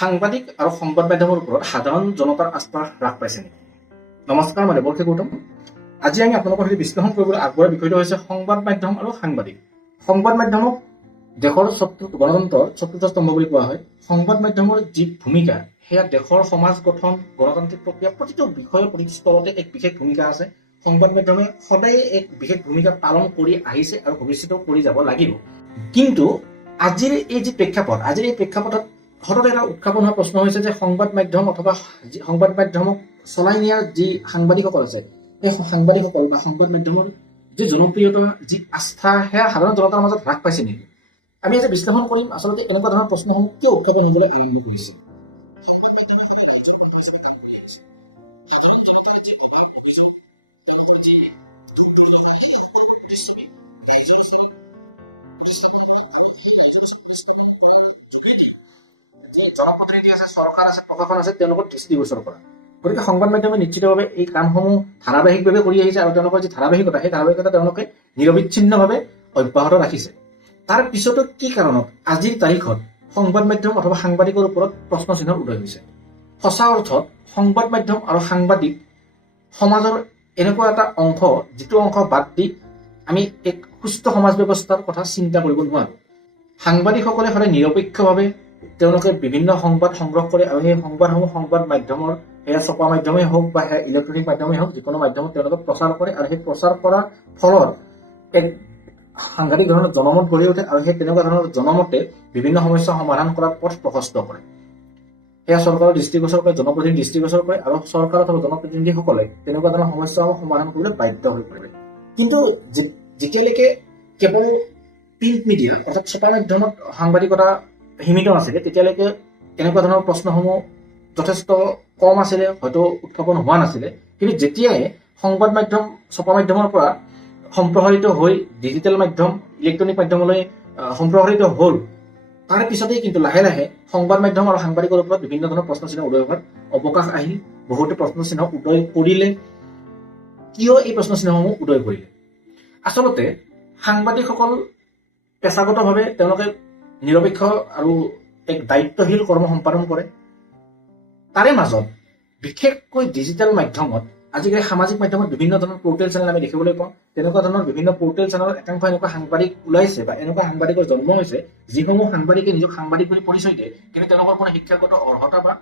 সাংবাদিক আৰু সংবাদ মাধ্যমৰ ওপৰত সাধাৰণ জনতাৰ আস্থা হ্ৰাস পাইছে নেকি? নমস্কাৰ, মই দেৱৰ্ষী গৌতম। আজি আমি আপোনালোকৰ সৈতে বিশ্লেষণ কৰিবলৈ আগবঢ়োৱা বিষয়টো হৈছে সংবাদ মাধ্যম আৰু সাংবাদিক। সংবাদ মাধ্যমক দেশৰ গণতন্ত্ৰৰ চতুৰ্থ স্তম্ভ বুলি কোৱা হয়। সংবাদ মাধ্যমৰ যি ভূমিকা সেয়া দেশৰ সমাজ গঠন, গণতান্ত্ৰিক প্ৰক্ৰিয়া প্ৰতিটো বিষয়ৰ প্ৰতিটো স্তৰতে এক বিশেষ ভূমিকা আছে। সংবাদ মাধ্যমে সদায় এক বিশেষ ভূমিকা পালন কৰি আহিছে আৰু ভৱিষ্যতেও কৰি যাব লাগিব। কিন্তু আজিৰ এই প্ৰেক্ষাপটত হঠাৎ এটা উত্থাপন হোৱা প্ৰশ্ন হৈছে যে সংবাদ মাধ্যম অথবা সংবাদ মাধ্যমক চলাই নিয়াৰ যি সাংবাদিকসকল আছে, সেই সাংবাদিকসকল বা সংবাদ মাধ্যমৰ যি জনপ্ৰিয়তা, যি আস্থা, সেয়া সাধাৰণ জনতাৰ মাজত হ্ৰাস পাইছে নেকি? আমি আজি বিশ্লেষণ কৰিম আচলতে এনেকুৱা ধৰণৰ প্ৰশ্নসমূহ কিয় উত্থাপন হ'বলৈ আৰম্ভ কৰিছে। জনপ্ৰতিনিধি আছে, চৰকাৰ আছে, প্ৰশাসন আছে, তেওঁলোকৰ দৃষ্টিগোচৰ কৰা। গতিকে সংবাদ মাধ্যমে নিশ্চিতভাৱে এই কামসমূহ ধাৰাবাহিকভাৱে কৰি আহিছে আৰু তেওঁলোকৰ যি ধাৰাবাহিকতা, সেই ধাৰাবাহিকতা তেওঁলোকে নিৰবিচ্ছিন্নভাৱে অব্যাহত ৰাখিছে। তাৰ পিছতো কি কাৰণত আজিৰ তাৰিখত সংবাদ মাধ্যম অথবা সাংবাদিকৰ ওপৰত প্ৰশ্ন চিহ্নৰ উদয় হৈছে? সঁচা অৰ্থত সংবাদ মাধ্যম আৰু সাংবাদিক সমাজৰ এনেকুৱা এটা অংশ, যিটো অংশ বাদ দি আমি এক সুস্থ সমাজ ব্যৱস্থাৰ কথা চিন্তা কৰিব নোৱাৰো। সাংবাদিকসকলে সদায় নিৰপেক্ষভাৱে তেওঁলোকে বিভিন্ন সংবাদ সংগ্ৰহ কৰে আৰু সেই সংবাদসমূহ সংবাদ মাধ্যমৰ, সেয়া ছপা মাধ্যমেই হওক বা সেয়া ইলেক্ট্ৰনিক মাধ্যমেই হওক, যিকোনো মাধ্যমত তেওঁলোকে প্ৰচাৰ কৰে আৰু সেই প্ৰচাৰ কৰাৰ ফলত এক সাংঘাতিক ধৰণৰ জনমত গঢ়ি উঠে আৰু সেই তেনেকুৱা ধৰণৰ জনমতে বিভিন্ন সমস্যা সমাধান কৰাৰ পথ প্ৰশস্ত কৰে। সেয়া চৰকাৰৰ দৃষ্টিগোচৰ কৰে, জনপ্ৰতিনিধিৰ দৃষ্টিগোচৰ কৰে আৰু চৰকাৰ অথবা জনপ্ৰতিনিধিসকলে তেনেকুৱা ধৰণৰ সমস্যাসমূহ সমাধান কৰিবলৈ বাধ্য হৈ পৰে। কিন্তু যেতিয়ালৈকে কেৱল প্ৰিণ্ট মিডিয়া অৰ্থাৎ ছপা মাধ্যমত সাংবাদিকতা সীমিত আছিলে, তেতিয়ালৈকে এনেকুৱা ধৰণৰ প্ৰশ্নসমূহ যথেষ্ট কম আছিলে, হয়তো উত্থাপন হোৱা নাছিলে। কিন্তু যেতিয়াই সংবাদ মাধ্যম ছপা মাধ্যমৰ পৰা সম্প্ৰসাৰিত হৈ ডিজিটেল মাধ্যম, ইলেক্ট্ৰনিক মাধ্যমলৈ সম্প্ৰসাৰিত হ'ল, তাৰ পিছতেই কিন্তু লাহে লাহে সংবাদ মাধ্যম আৰু সাংবাদিকৰ ওপৰত বিভিন্ন ধৰণৰ প্ৰশ্ন চিহ্ন উদয় হোৱাৰ অৱকাশ আহিল। বহুতো প্ৰশ্ন চিহ্ন উদয় কৰিলে। কিয় এই প্ৰশ্ন চিহ্নসমূহ উদয় কৰিলে? আচলতে সাংবাদিকসকল পেছাগতভাৱে তেওঁলোকে নিৰপেক্ষ আৰু এক দায়িত্বশীল কৰ্ম সম্পাদন কৰে। তাৰে মাজত বিশেষকৈ ডিজিটেল মাধ্যমত, আজিকালি সামাজিক মাধ্যমত বিভিন্ন ধৰণৰ পৰ্টেল চেনেল আমি দেখিবলৈ পাওঁ। তেনেকুৱা ধৰণৰ বিভিন্ন পৰ্টেল চেনেলত একাংশ এনেকুৱা সাংবাদিক ওলাইছে বা এনেকুৱা সাংবাদিকৰ জন্ম হৈছে, যিসমূহ সাংবাদিকে নিজক সাংবাদিক বুলি পৰিচয় দিয়ে, কিন্তু তেওঁলোকৰ কোনো শিক্ষাগত অৰ্হতা বা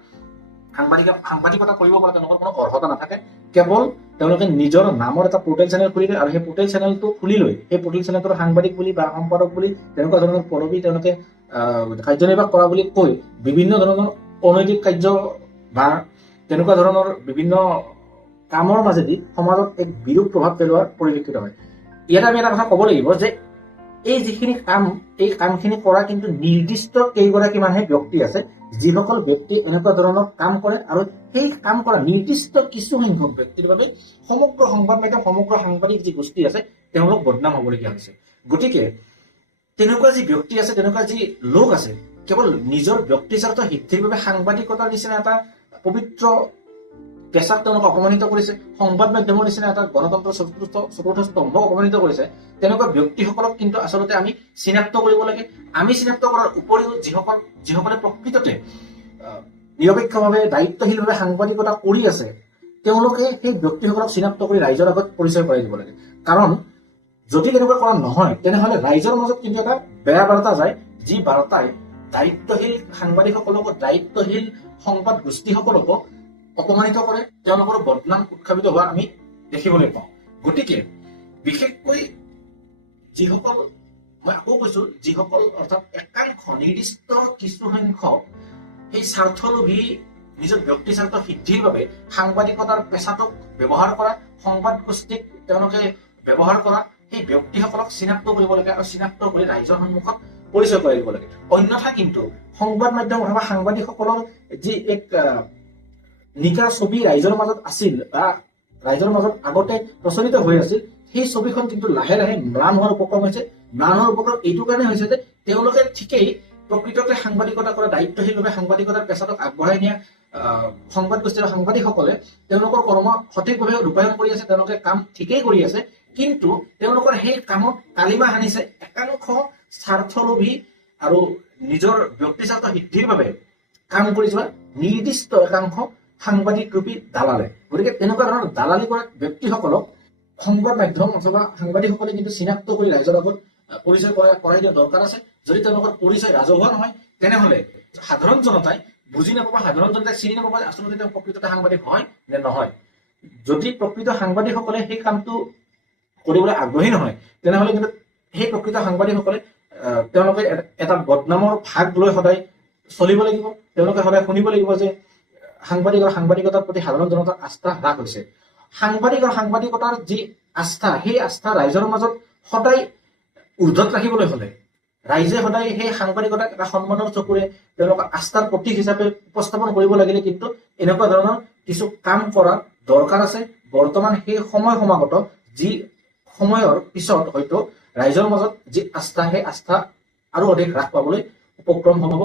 সাংবাদিকতা কৰিব পৰা তেওঁলোকৰ কোনো অৰ্হতা নাথাকে। কেৱল তেওঁলোকে নিজৰ নামৰ এটা পৰ্টেল চেনেল খুলি লয় আৰু সেই পৰ্টেল চেনেলটো খুলি লৈ সেই পৰ্টেল চেনেলটোৰ সাংবাদিক বুলি বা সম্পাদক বুলি তেনেকুৱা ধৰণৰ পদবী তেওঁলোকে কাৰ্যনিৰ্বাহ কৰা বুলি কৈ বিভিন্ন ধৰণৰ অনৈতিক কাৰ্য বা তেনেকুৱা ধৰণৰ বিভিন্ন কামৰ মাজেদি সমাজত এক বিৰূপ প্ৰভাৱ পেলোৱাৰ পৰিলক্ষিত হয়। ইয়াত আমি এটা কথা ক'ব লাগিব যে এই যিখিনি কাম, এই কামখিনি কৰা কিন্তু নিৰ্দিষ্ট কেইগৰাকী মানুহে ব্যক্তি আছে, যিসকল ব্যক্তি এনেকুৱা ধৰণৰ কাম কৰে আৰু সেই কাম কৰা নিৰ্দিষ্ট কিছু সংখ্যক ব্যক্তিৰ বাবে সমগ্ৰ সংবাদ মাধ্যম, সমগ্ৰ সাংবাদিক যি গোষ্ঠী আছে, তেওঁলোক বদনাম হ'বলগীয়া হৈছে। গতিকে তেনেকুৱা যি ব্যক্তি আছে, তেনেকুৱা যি লোক আছে, কেৱল নিজৰ ব্যক্তি স্বাৰ্থ সিদ্ধিৰ বাবে সাংবাদিকতাৰ নিচিনা এটা পবিত্ৰ পেছাক তেওঁলোক অপমানিত কৰিছে, সংবাদ মাধ্যমৰ নিচিনা এটা গণতন্ত্ৰৰ চতুৰ্থ স্তম্ভ অপমানিত কৰিছে। তেনেকুৱা ব্যক্তিসকলক কিন্তু আচলতে আমি চিনাক্ত কৰিব লাগে। আমি চিনাক্ত কৰাৰ উপৰিও যিসকলে প্ৰকৃততে নিৰপেক্ষভাৱে দায়িত্বশীলভাৱে সাংবাদিকতা কৰি আছে, তেওঁলোকে সেই ব্যক্তিসকলক চিনাক্ত কৰি ৰাইজৰ আগত পৰিচয় কৰাই দিব লাগে। কাৰণ যদি তেনেকুৱা কৰা নহয়, তেনেহলে ৰাইজৰ মাজত কিন্তু এটা বেয়া বাৰ্তা যায়, যি বাৰ্তাই দায়িত্বশীল সাংবাদিকসকলকো, দায়িত্বশীল সংবাদ গোষ্ঠীসকলকো অপমানিত কৰে, তেওঁলোকৰ বদনাম উৎসাহিত হোৱা আমি দেখিবলৈ পাওঁ। গতিকে বিশেষকৈ যিসকল, মই আকৌ কৈছো, যিসকল অৰ্থাৎ একাংশ নিৰ্দিষ্ট কিছু সংখ্যক এই স্বাৰ্থলোভী নিজৰ ব্যক্তি স্বাৰ্থ সিদ্ধিৰ বাবে সাংবাদিকতাৰ পেছাটোক ব্যৱহাৰ কৰা, সংবাদ গোষ্ঠীক তেওঁলোকে ব্যৱহাৰ কৰা, সেই ব্যক্তিসকলক চিনাক্ত কৰিব লাগে আৰু চিনাক্ত কৰি ৰাইজৰ সন্মুখত পৰিচয় কৰাই দিব লাগে। অন্যথা কিন্তু সংবাদ মাধ্যম অথবা সাংবাদিকসকলৰ যি এক নিকা ছবি ৰাইজৰ মাজত আছিল বা ৰাইজৰ মাজত আগতে প্ৰচলিত হৈ আছিল, সেই ছবিখন কিন্তু লাহে লাহে ম্লান হোৱাৰ উপক্ৰম হৈছে। ম্লান হোৱাৰ উপক্ৰম এইটো কাৰণে হৈছে যে তেওঁলোকে ঠিকেই প্ৰকৃততে সাংবাদিকতা কৰা, দায়িত্বশীলভাৱে সাংবাদিকতাৰ পেছাটোক আগবঢ়াই নিয়া সংবাদ গোষ্ঠীৰ সাংবাদিকসকলে তেওঁলোকৰ কৰ্ম সঠিকভাৱে ৰূপায়ণ কৰি আছে, তেওঁলোকে কাম ঠিকেই কৰি আছে। কিন্তু তেওঁলোকৰ সেই কামত কালিমা সানিছে একাংশ স্বাৰ্থলোভী আৰু নিজৰ ব্যক্তি স্বাৰ্থ সিদ্ধিৰ বাবে কাম কৰি যোৱা নিৰ্দিষ্ট একাংশ সাংবাদিক ৰূপী দালালে। গতিকে তেনেকুৱা ধৰণৰ দালালি কৰা ব্যক্তিসকলক সংবাদ মাধ্যম অথবা সাংবাদিকসকলে কিন্তু চিনাক্ত কৰি ৰাইজৰ আগত পৰিচয় কৰাই দিয়া দৰকাৰ আছে। যদি তেওঁলোকৰ পৰিচয় ৰাজহুৱা নহয়, তেনেহলে সাধাৰণ জনতাই বুজি নাপাব, সাধাৰণ জনতাই চিনি নাপাব আচলতে তেওঁ প্ৰকৃততে সাংবাদিক হয় নে নহয়। যদি প্ৰকৃত সাংবাদিকসকলে সেই কামটো কৰিবলৈ আগ্ৰহী নহয়, তেনেহলে কিন্তু সেই প্ৰকৃত সাংবাদিকসকলে তেওঁলোকে এটা বদনামৰ ভাগ লৈ সদায় চলিব লাগিব। তেওঁলোকে সদায় শুনিব লাগিব যে সাংবাদিক আৰু সাংবাদিকতাৰ প্ৰতি সাধাৰণ জনতাৰ আস্থা হ্ৰাস হৈছে। সাংবাদিক আৰু সাংবাদিকতাৰ যি আস্থা, সেই আস্থা ৰাইজৰ মাজত সদায় ঊৰ্ধত ৰাখিবলৈ হলে ৰাইজে সদায় সেই সাংবাদিকতাক এটা সন্মানৰ চকুৰে তেওঁলোকৰ আস্থাৰ প্ৰতীক হিচাপে উপস্থাপন কৰিব লাগিলে কিন্তু এনেকুৱা ধৰণৰ কিছু কাম কৰাৰ দৰকাৰ আছে। বৰ্তমান সেই সময় সমাগত, যি সময়ৰ পিছত হয়তো ৰাইজৰ মাজত যি আস্থা, সেই আস্থা আৰু অধিক হ্ৰাস পাবলৈ উপক্ৰম হব।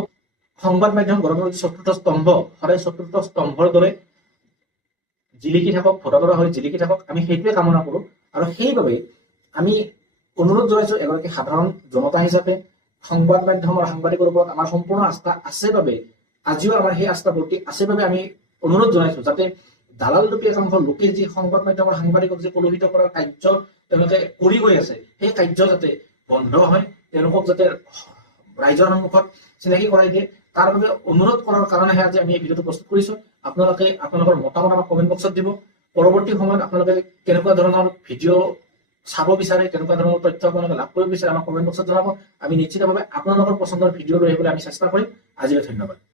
সংবাদ মাধ্যম গণতন্ত্ৰৰ চতুৰ্থ স্তম্ভ সদায় চতুৰ্থ স্তম্ভৰ দৰে জিলিকি থাকক, ভোটাতৰা হৈ জিলিকি থাকক, আমি সেইটোৱে কামনা কৰো। আৰু সেইবাবে আমি অনুৰোধ জনাইছো, এগৰাকী সাধাৰণ জনতা হিচাপে সংবাদ মাধ্যম আৰু সাংবাদিকৰ ওপৰত আমাৰ সম্পূৰ্ণ আস্থা আছে বাবে, আজিও আমাৰ সেই আস্থা প্ৰতি আছে বাবে আমি অনুৰোধ জনাইছো যাতে দালাল ৰূপী একাংশ লোকে যি সংবাদ মাধ্যম আৰু সাংবাদিকক যে কলুষিত কৰাৰ কাৰ্য তেওঁলোকে কৰি গৈ আছে, সেই কাৰ্য যাতে বন্ধ হয়, তেওঁলোকক যাতে ৰাইজৰ সন্মুখত চিনাকি কৰাই দিয়ে, তাৰ বাবে অনুৰোধ কৰাৰ কাৰণেহে আজি আমি এই ভিডিঅ'টো প্ৰস্তুত কৰিছো। আপোনালোকে আপোনালোকৰ মতামত আমাক কমেণ্ট বক্সত দিব। পৰৱৰ্তী সময়ত আপোনালোকে কেনেকুৱা ধৰণৰ ভিডিঅ' চাব বিচাৰে, কেনেকুৱা ধৰণৰ তথ্য আপোনালোকে লাভ কৰিব বিচাৰে, আমাক কমেণ্ট বক্সত জনাব। আমি নিশ্চিতভাৱে আপোনালোকৰ পচন্দৰ ভিডিঅ' লৈ আহিবলৈ আমি চেষ্টা কৰিম। আজিলৈ ধন্যবাদ।